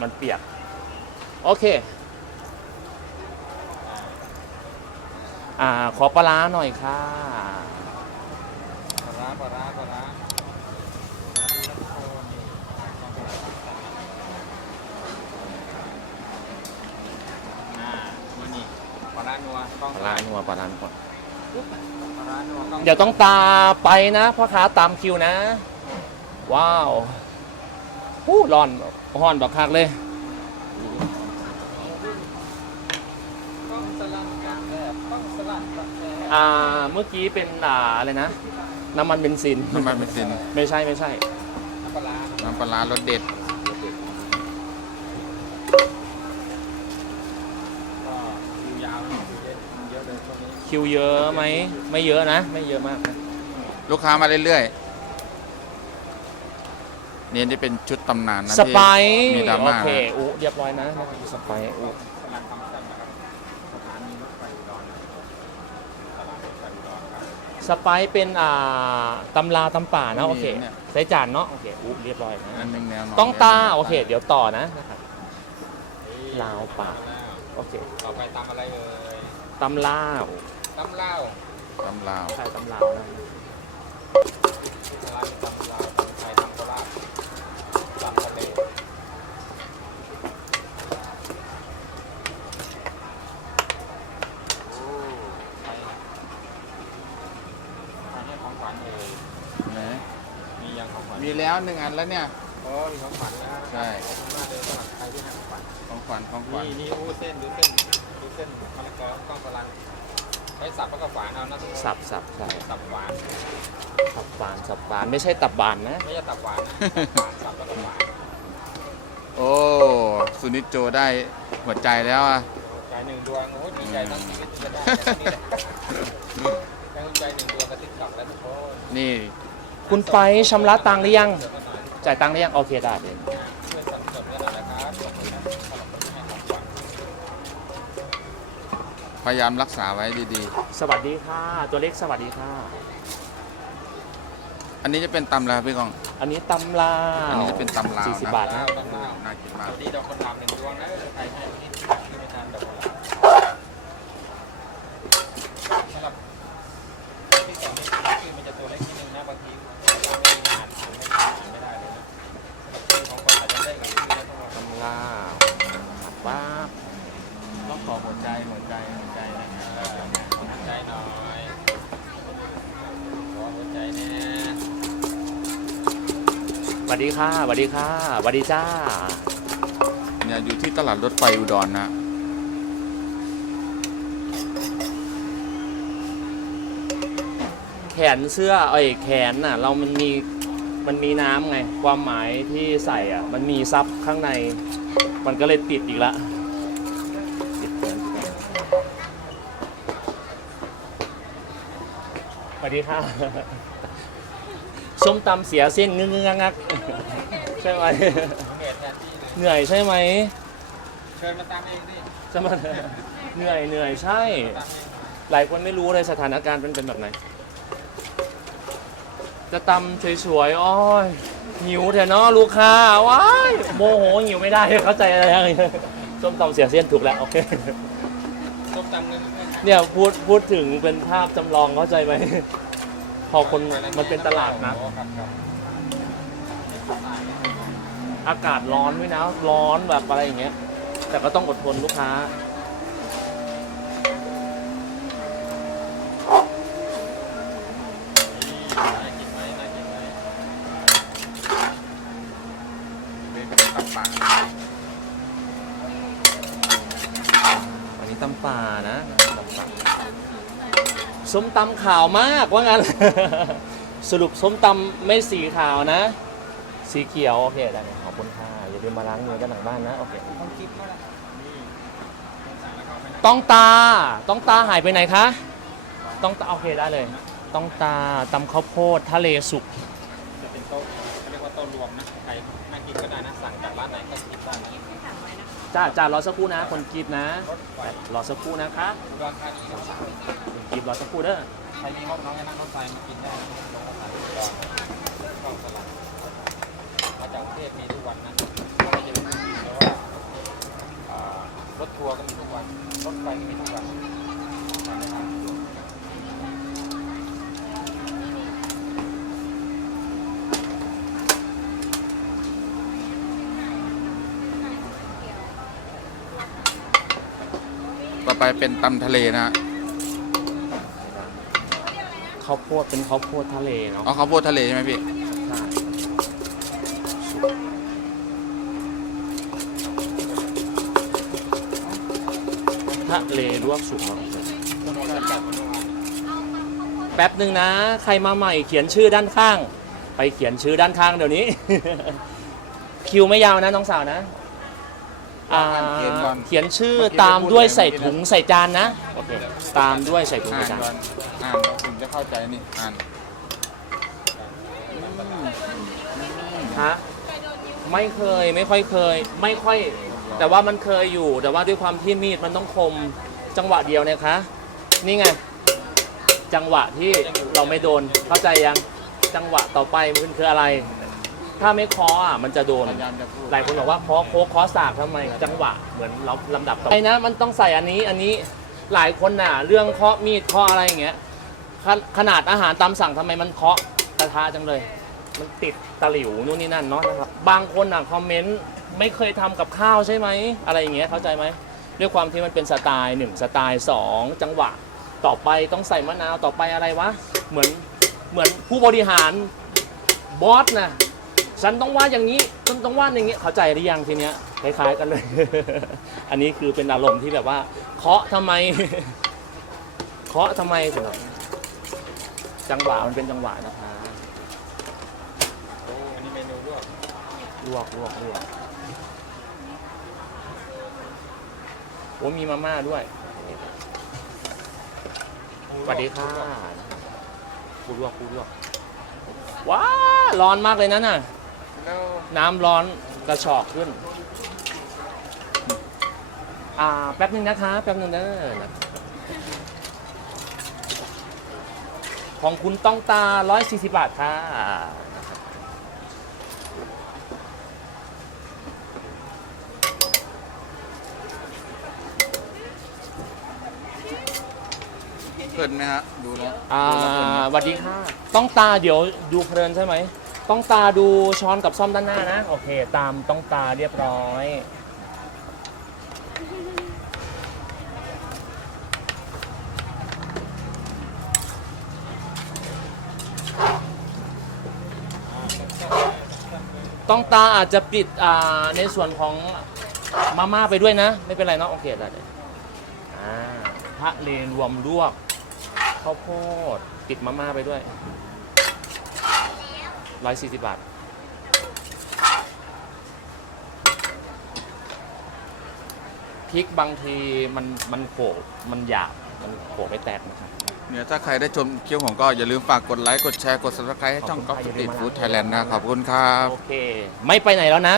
มันเปียก โอเค อ่า ขอปลาร้าหน่อยค่ะ ปลาร้าปลาร้าปลาร้าอ่านี่นี่ปลาร้านัวต้องปลาร้านัวปลาร้านัวปลาร้านัวต้องเดี๋ยวต้องตาไปนะพ่อค้าตามคิวนะ ว้าว หู้ร้อนร้อนบักคักเลยต้องสลัดกาแฟต้องสลัดกาแฟอ่าเมื่อกี้เป็นอ่าอะไรนะ น้ำมันเบนซิน น้ำมันเบนซิน ไม่ใช่ไม่ใช่ น้ำปลาร้าน้ำปลาร้ารสเด็ดก็คิวยาวนะคิวเยอะเยอะเลยช่วงนี้คิวเยอะไหม ไม่เยอะนะ ไม่เยอะมากนะลูกค้ามาเรื่อยๆ นี่จะเป็นชุดตำนานนะสที่ไปซ์มีดราโอม่าเคนะอุเรียบร้อยนะสไปซ์อุสลัดคำสั่งนะครับสถานีรถไฟอุดรนะครับตลาดรถไฟอุดรครับสไปซ์เป็นอ่าตำลาตำป่านะโอเคนี่ยใส่จานเนาะโอเคอุเรียบร้อยนะ อันหนึงแนวนนต้องตาแนวโอเค เดี๋ยวต่อนะนะครับลาวป่าโอเคต่อไปตำอะไรเอ่ยตำลาวตำเหล้าตำลาวใช่ตำลาวนะร้านตำเหล้าตำไทยตำโคราชตำทะเลโอ้ใครใครให้ของขวัญเอ่ย นะ มียังของขวัญ มีแล้วหนึ่งอันแล้วเนี่ยโอ้มีของขวัญแล้วใช่ ขอบคุณมากเลยสำหรับใครที่ให้ของขวัญของขวัญของขวัญนี่นี่โอ้เส้นดูเส้นดูเส้นมะละกอก้องกำลังไว้สับแล้วก็ฝานเอานะทุกคนสับสับใช่สับหวานสับบานสับบานไม่ใช่ตับบานนะ ไม่ใช่ตับหวานนะฝานสับแล้วก็ฝานโอ้สุนิจโจได้หัวใจแล้วอะ ใจหนึ่งดวงโอ้ดีใจทั้งชีวิตจะได้แค่นี้แหละแค่หัวใจหนึ่งดวงกระติกกลับแล้วทุกคนนี่ คุณไปชำระตังค์หรือยังเดี๋ยวมาหน่อยจ่ายตังค์หรือยัง โอเคได้เลยช่วยสั่งจดไว้หน่อยนะครับขอบคุณนะสำหรับคนที่ให้ของขวัญพยายามรักษาไว้ดีสวัสดีค่ะ ตัวเล็กสวัสดีค่ะ ๆ อันนี้จะเป็นตำแล้วพี่กอง อันนี้ตำลาวอันนี้จะเป็นตำลาวสี่สิบนะบาทลานะวต้องลาวน่ากินสมาก วัสดีดอกคนดำหนึ่งดวงนะใครให้ที่ที่ไม่ทานดอกคนดำสำหรับที่สองนี่คือมันจะตัวเล็กนิดนึงนะบางทีเราไม่อ่านอ่านไม่ได้เลยนะสำหรับชื่อของคนอาจจะได้กับชื่อนะทุกคน ตำลาวว้าบ ต้องขอหัวใจหัวใจหัวใจนะครับ หัวใจหน่อยขอหัวใจแน่ สวัสดีค่ะสวัสดีค่ะสวัสดีจ้า เนี่ยอยู่ที่ตลาดรถไฟอุดรนะแขนเสื้อเอ้ยแขนน่ะ เรามันมีมันมีน้ำไง ความหมายที่ใส่อะ มันมีซับข้างใน มันก็เลยติดอีกละติดแขนสวัสดีค่ะ ส้มตำเสียเส้นงึงงงักงักใช่ไหมเหนื่อยแทนที่เลยเหนื่อยใช่ไหมเชิญมาตามเองดิจะมาเหนื่อยเหนื่อยใช่ตามเองหลายคนไม่รู้เลยสถานการณ์เป็นเป็นแบบไหน จะตำสวยๆโอ้ยหิวเถอะเนาะลูกค้าว้ายโมโหหิวไม่ได้เข้าใจอะไรอย่างเงี้ยส้มตำเสียเส้นถูกแล้วโอเคส้มตำเงินเงินเนี่ยพูดพูดถึงเป็นภาพจำลองเข้าใจไหมพ อคนมันเป็นตลาดนะ อากาศร้อนด้วยนะ ร้อนแบบอะไรอย่างเงี้ย แต่ก็ต้องอดทนลูกค้า อันนี้ตำป่านะตำป่า ส้มตำขาวมากว่างั้น สรุปส้มตำไม่สีขาวนะ สีเขียว โอเคได้ขอบคุณค่ะอย่าลืมมาล้างมือกันหลังบ้านนะ โอเค ต้องคิดว่านี่สั่งแล้วก็เอาไปนะต้องตา ต้องตาหายไปไหนคะ ต้องตา โอเคได้เลย ต้องตาตำข้าวโพดทะเลสุก จะเป็นโต๊ะเขาเรียกว่าโต๊ะรวมนะ ใครนั่งกินก็ได้นะ สั่งจากร้านไหนก็กินได้นะจ้าจ้ารอสักครู่นะ คนกรีบนะรถไฟรอสักครู่นะคะอุดรธานีครั บคนกรีบรอสักครู่เด้อใครมีงบน้อยให้นั่งรถไฟมากินได้นะรถไฟอุดรต้องสลัดมาจากกรุงเทพมีทุกวันนะไม่ใช่เป็นแต่ว่าทัวร์ก็มีทุกวัน รถไฟก็มีทุกวันทานได้ทานสะดวกต่อไปเป็นตำทะเลนะฮะ ข้าวโพดเป็นข้าวโพดทะเลเนาะเอาข้าวโพดทะเลใช่ไหมพี่ ใช่ทะเลลวกสุกเนาะแป๊บหนึ่งนะ ใครมาใหม่เขียนชื่อด้านข้าง ไปเขียนชื่อด้านข้างเดี๋ยวนี้ คิวไม่ยาวนะน้องสาวนะ อ่าเขียนก่อนเขียนชื่อเมื่อกี้ตามด้วยไม่พูดเลยใส่ถุงใส่จานนะโอเคตามด้วยใส่ถุงอ่าใส่นจานก่อนอ่านแล้วถึงจะเข้าใจนี่อ่านฮะไม่เคยไม่ค่อยเคย ไม่ค่อย แต่ว่ามันเคยอยู่ แต่ว่าด้วยความที่มีดมันต้องคมจังหวะเดียวเนี่ยคะนี่ไง จังหวะที่เราไม่โดนเข้าใจยังจังหวะต่อไปมันคืออะไร ถ้าไม่เคออะมันจะโดน พยายามจะพูดหลายคนบอกว่าเคอโคกเคอสากทำไมจังหวะเหมือนเราลำดับต่อไปนะมันต้องใส่อันนี้อันนี้หลายคนน่ะ เรื่องเคาะมีดเคาะอะไรอย่างเงี้ยขนขนาดอาหารตามสั่งทำไมมันเคาะกระทะจังเลย มันติดตะหลิวนู่นนี่นั่นเนาะนะครับบางคนอะคอมเมนต์ไม่เคยทำกับข้าวใช่ไหมอะไรอย่างเงี้ยเข้าใจไหมด้วยความที่มันเป็นสไตล์หนึ่งสไตล์สองจังหวะต่อไปต้องใส่มะนาวต่อไปอะไรวะเหมือนเหมือนผู้บริหารบอสนะ ฉันต้องวาดอย่างนี้ฉันต้องวาดอย่างนี้ เข้าใจหรือยังทีเนี้ยคล้ายๆกันเลย อันนี้คือเป็นอารมณ์ที่แบบว่า เคาะทำไม เคาะทำไมถึงแบบจังหวะมันเป็นจังหวะนะคะโอ้อันนี้เมนูลวกลวกลวกลวกโอ้มีมาม่าด้วยสวัสดีค่ะปูลวกปูลวกว้าร้อนมากเลยนะน่ะ น้ำร้อนกระชอกขึ้น อ่า แป๊บนึงนะคะ แป๊บนึงเด้อนะของคุณต้องตา 140 บาทค่ะ เพลินไหมฮะ ดูแล้วอ่าดูแล้วเพลินไหมสวัสดีค่ะ ต้องตาเดี๋ยวดูเพลินใช่ไหม ต้องตาดูช้อนกับซ่อมด้านหน้านะ โอเค ตามต้องตาเรียบร้อย ต้องตาอาจจะปิดอ่าในส่วนของมาม่าไปด้วยนะ ไม่เป็นไรเนาะโอเคได้อ่าทะเลนรวมลวกข้าวโพดติดมาม่าไปด้วย ร้อยสี่สิบบาท พริกบางทีมันมันโขกมันหยาบ มันโขกไม่แตกนะครับ เนี่ยถ้าใครได้ชมคลิปผมก็อย่าลืมฝากกดไลค์ กดแชร์ กด subscribe ให้ช่องขก๊ออบฟคุณสค่ะตรีทอย่าลืมมาฟู้ดไทยแลนด์นะขอบคุณครับ โอเค ไม่ไปไหนแล้วนะ